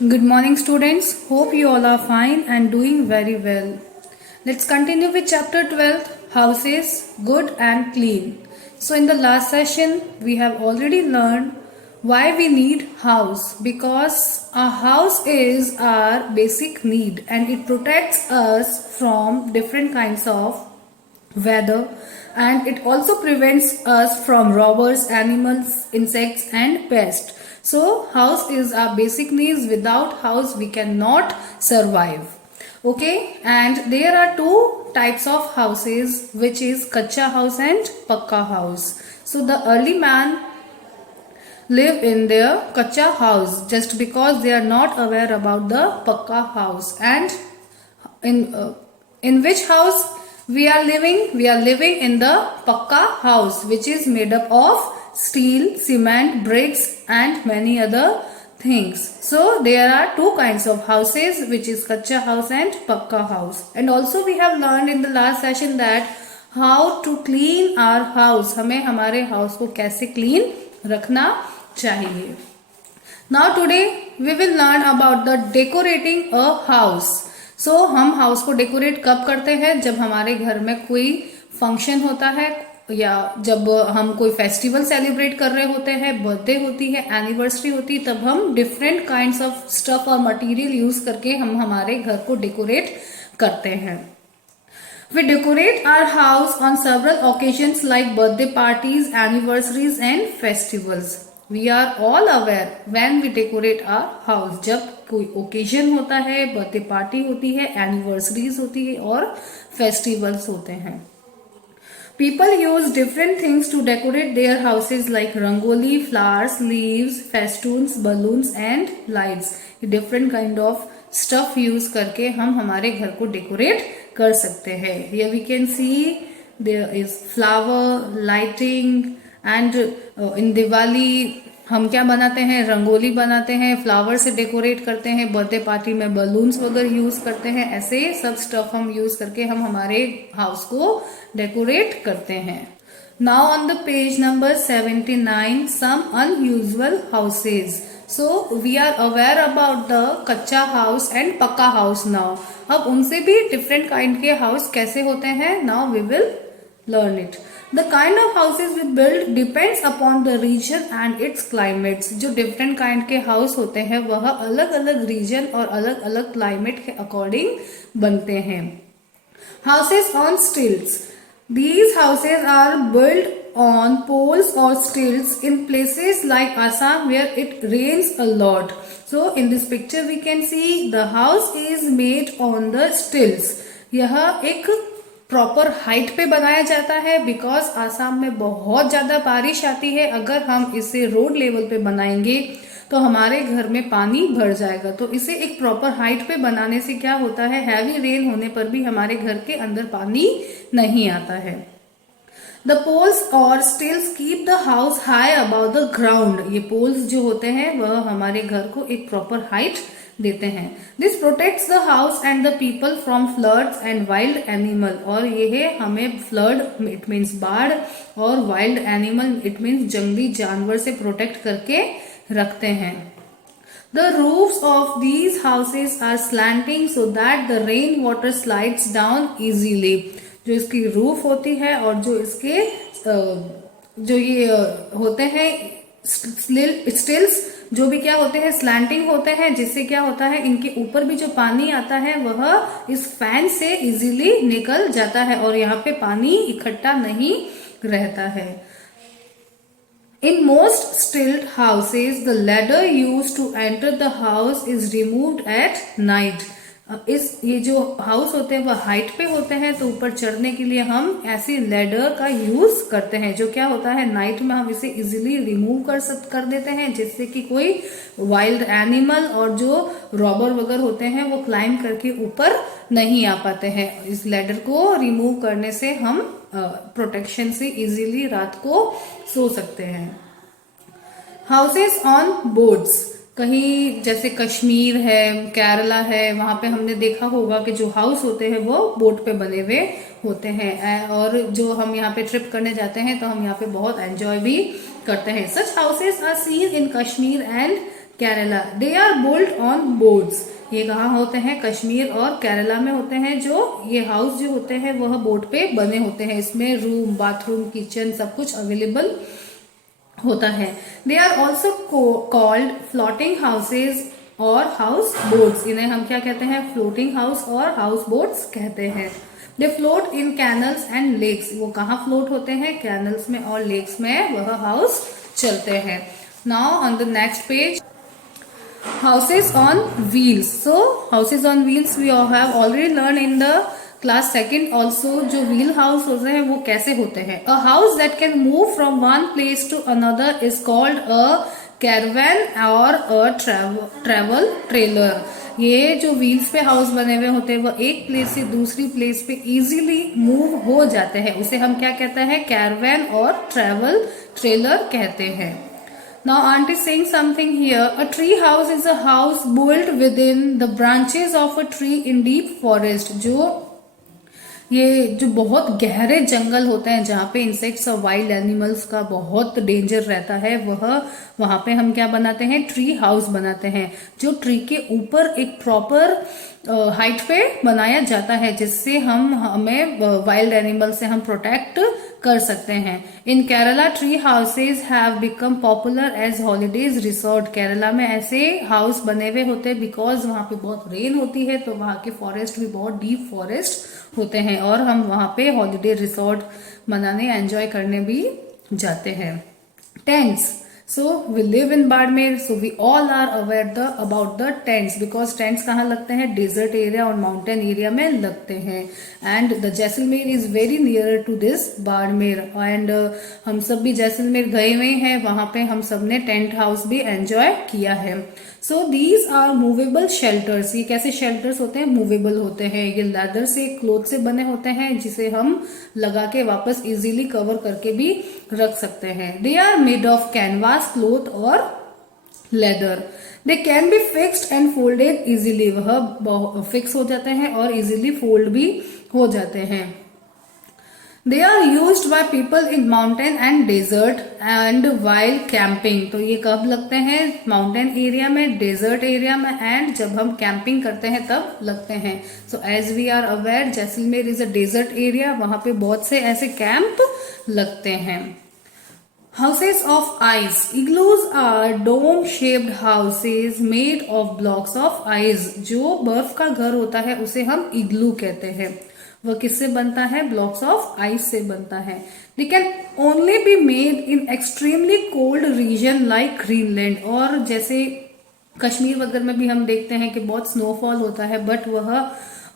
Good morning, students. Hope you all are fine and doing very well. Let's continue with chapter 12 Houses Good and Clean. So, in the last session, we have already learned why we need house, because a house is our basic need and it protects us from different kinds of weather, and it also prevents us from robbers, animals, insects and pests. So house is our basic needs. Without house we cannot survive. Okay, and there are two types of houses, which is kacha house and pakka house. So the early man live in their kacha house just because they are not aware about the pakka house. And in in which house we are living? We are living in the pakka house, which is made up of steel, cement, bricks and many other things. So there are two kinds of houses, which is kacha house and pakka house. And also we have learned in the last session that how to clean our house. हमें हमारे house को कैसे clean रखना चाहिए. Now today we will learn about the decorating a house. So हम house को decorate कब करते हैं? जब हमारे घर में कोई फंक्शन होता है या जब हम कोई फेस्टिवल सेलिब्रेट कर रहे होते हैं, बर्थडे होती है, एनिवर्सरी होती है, तब हम डिफरेंट काइंड्स ऑफ स्टफ और मटेरियल यूज करके हम हमारे घर को डेकोरेट करते हैं. We decorate our house on several occasions like birthday parties, anniversaries and festivals. We are all aware when we decorate our house. जब कोई ओकेजन होता है, बर्थडे पार्टी होती है, एनिवर्सरीज होती है और फेस्टिवल्स होते हैं. People use different things to decorate their houses like rangoli, flowers, leaves, festoons, balloons and lights. Different kind of stuff use करके हम हमारे घर को डेकोरेट कर सकते हैं. Here we can see there is flower, lighting and in Diwali हम क्या बनाते हैं? रंगोली बनाते हैं, फ्लावर से डेकोरेट करते हैं, बर्थडे पार्टी में बलून्स वगैरह यूज करते हैं. ऐसे सब स्टफ हम यूज करके हम हमारे हाउस को डेकोरेट करते हैं. Now on the page number 79 some unusual houses. So we are aware about the kachcha house and pakka house. Now अब उनसे भी डिफरेंट काइंड के हाउस कैसे होते हैं, now we will learn it. The kind of houses we build depends upon the region and its climates. जो different kind के house होते हैं वह अलग अलग region और अलग अलग climate के according बनते हैं. Houses on stilts. These houses are built on poles or stilts in places like Assam where it rains a lot. So in this picture we can see the house is made on the stilts. यह एक proper height पे बनाया जाता है because Assam में बहुत ज्यादा बारिश आती है. अगर हम इसे रोड लेवल पे बनाएंगे तो हमारे घर में पानी भर जाएगा. तो इसे एक प्रॉपर हाइट पे बनाने से क्या होता है, हैवी रेन होने पर भी हमारे घर के अंदर पानी नहीं आता है. द पोल्स और stills keep the house high about the ground. ये पोल्स जो होते हैं वह हमारे घर को एक प्रॉपर हाइट देते हैं. This protects the house and the people from floods and wild animal. और ये हमें फ्लड इट मीन्स बाढ़ और वाइल्ड एनिमल इट मीन्स जंगली जानवर से प्रोटेक्ट करके रखते हैं. The roofs of these houses are slanting so that the rain water slides down easily. जो इसकी रूफ होती है और जो इसके जो ये होते हैं स्टिल्स जो भी क्या होते हैं, स्लैंटिंग होते हैं, जिससे क्या होता है इनके ऊपर भी जो पानी आता है वह इस फैन से इजीली निकल जाता है और यहाँ पे पानी इकट्ठा नहीं रहता है. In most stilt houses, the ladder used to enter the house is removed at night. ये जो हाउस होते हैं वह हाइट पे होते हैं तो ऊपर चढ़ने के लिए हम ऐसी लैडर का यूज करते हैं. जो क्या होता है नाइट में हम इसे इजीली रिमूव कर देते हैं जिससे कि कोई वाइल्ड एनिमल और जो रॉबर वगैरह होते हैं वो क्लाइंब करके ऊपर नहीं आ पाते हैं. इस लैडर को रिमूव करने से हम प्रोटेक्शन से इजीली रात को सो सकते हैं. Houses on boats. कहीं जैसे कश्मीर है, केरला है, वहां पे हमने देखा होगा कि जो हाउस होते हैं वो बोट पे बने हुए होते हैं. और जो हम यहाँ पे ट्रिप करने जाते हैं तो हम यहाँ पे बहुत एंजॉय भी करते हैं. Such houses are seen in Kashmir and Kerala. They are built on boats. ये कहाँ होते हैं? कश्मीर और केरला में होते हैं. जो ये हाउस जो होते हैं वह बोट पे बने होते हैं. इसमें रूम, बाथरूम, किचन सब कुछ अवेलेबल होता है. They are also called floating houses और हाउस बोट्स. इन्हें हम क्या कहते हैं? फ्लोटिंग हाउस और हाउस बोट्स कहते हैं. They float in canals and lakes. वो कहाँ फ्लोट होते हैं? कैनल्स में और लेक्स में वह हाउस चलते हैं. Now on the next page, houses on wheels. So houses on wheels we all have already learned in the class second also. जो व्हील हाउस होते हैं वो कैसे होते हैं? A house that can move from one place to another is called a caravan और a travel trailer. ये जो व्हील्स पे हाउस बने हुए होते हैं वो एक प्लेस से दूसरी प्लेस पे इजीली मूव हो जाते हैं. उसे हम क्या कहते हैं? कैरवैन और ट्रेवल ट्रेलर कहते हैं. Now aunt is saying something here. A tree house is a house built within the branches of a tree in deep forest. जो बहुत गहरे जंगल होते हैं जहाँ पे इंसेक्ट्स और वाइल्ड एनिमल्स का बहुत डेंजर रहता है, वहां पे हम क्या बनाते हैं? ट्री हाउस बनाते हैं. जो ट्री के ऊपर एक प्रॉपर हाइट पे बनाया जाता है जिससे हमें वाइल्ड एनिमल से हम प्रोटेक्ट कर सकते हैं. In Kerala tree houses have become popular as holidays resort. Kerala में ऐसे हाउस बने हुए होते हैं बिकॉज वहां पे बहुत रेन होती है तो वहां के फॉरेस्ट भी बहुत डीप फॉरेस्ट होते हैं और हम वहां पे हॉलीडे रिसोर्ट मनाने, एंजॉय करने भी जाते हैं. Tents. So we live in Badmer, so we all are aware about the tents because tents कहाँ लगते हैं? डेजर्ट एरिया और माउंटेन एरिया में लगते हैं. And the Jaisalmer is very near to this Barmer. And हम सब भी जैसलमेर गए हुए हैं, वहां पे हम सब ने टेंट हाउस भी एंजॉय किया है. So these are movable shelters. ये कैसे शेल्टर्स होते हैं? मूवेबल होते हैं. ये लेदर से, क्लोथ से बने होते हैं जिसे हम लगा के वापस इजीली कवर करके भी रख सकते हैं. They are made of canvas, cloth और leather. They can be fixed and folded easily. वह फिक्स हो जाते हैं और इजीली फोल्ड भी हो जाते हैं. They are used by people in mountain and desert and while camping. तो ये कब लगते हैं? माउंटेन एरिया में, डेजर्ट एरिया में एंड जब हम कैंपिंग करते हैं तब लगते हैं. So as we are aware Jaisalmer is a desert area. वहां पे बहुत से ऐसे कैंप लगते हैं. Houses of ice. Igloos are dome-shaped houses made of blocks of ice. जो बर्फ का घर होता है उसे हम इग्लू कहते हैं. वह किससे बनता है? ब्लॉक्स ऑफ आइस से बनता है. They can only be made in extremely cold region like Greenland. और जैसे कश्मीर वगैरह में भी हम देखते हैं कि बहुत स्नोफॉल होता है बट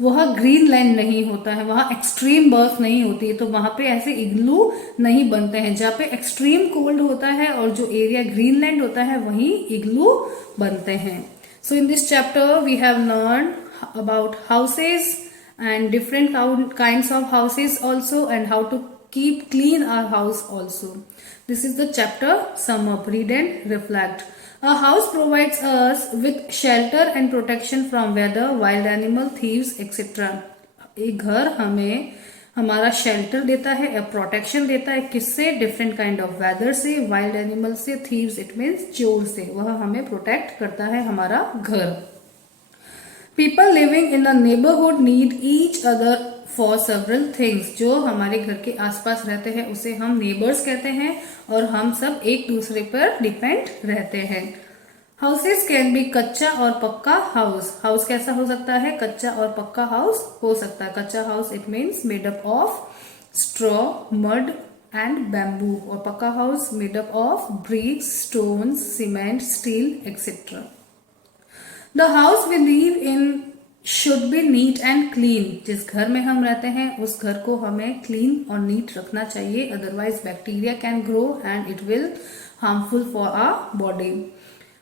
वह ग्रीनलैंड नहीं होता है, वहां एक्सट्रीम बर्फ नहीं होती है तो वहां पे ऐसे इग्लू नहीं बनते हैं. जहाँ पे एक्सट्रीम कोल्ड होता है और जो एरिया ग्रीनलैंड होता है वहीं इग्लू बनते हैं. So in this chapter we have learn about houses and different kinds of houses also and how to keep clean our house also. This is the chapter sum up. Read and reflect. A house provides us with shelter and protection from weather, wild animal, thieves, etc. एक घर हमें हमारा shelter देता है, protection देता है. किससे? Different kind of weather से, वाइल्ड एनिमल से, थीव्स इट मीन्स चोर से. वह हमें प्रोटेक्ट करता है हमारा घर. People living in the neighborhood need each other for several things. जो हमारे घर के आसपास रहते हैं उसे हम नेबर्स कहते हैं और हम सब एक दूसरे पर डिपेंड रहते हैं. हाउसेस कैन बी कच्चा और पक्का हाउस. हाउस कैसा हो सकता है? कच्चा और पक्का हाउस हो सकता है. कच्चा house it means made up of straw, mud and bamboo और पक्का house made up of BRICS, stones, cement, steel etcetera. The house we live in should be neat and clean. जिस घर में हम रहते हैं उस घर को हमें क्लीन और नीट रखना चाहिए. Otherwise bacteria can grow and it will harmful for our body.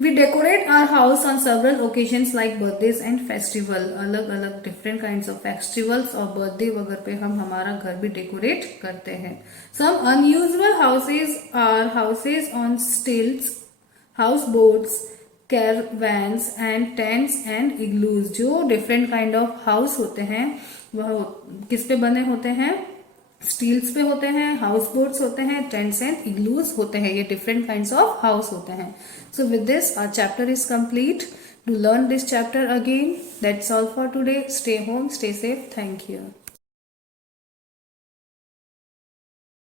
We decorate our house on several occasions like birthdays and festival. अलग अलग different kinds of festivals और birthday वगैरह पे हम हमारा घर भी डेकोरेट करते हैं. Some unusual houses are houses on stilts, houseboats, caravans and tents and igloos. जो डिफरेंट काइंड ऑफ हाउस होते हैं वह किस पे बने होते हैं? स्टील्स पे होते हैं, हाउस बोट्स होते हैं, टेंट्स एंड इग्लूज होते हैं. ये डिफरेंट काइंड्स ऑफ हाउस होते हैं. So with this our chapter is complete. To learn this chapter again, that's all for today. Stay home, stay safe. Thank you.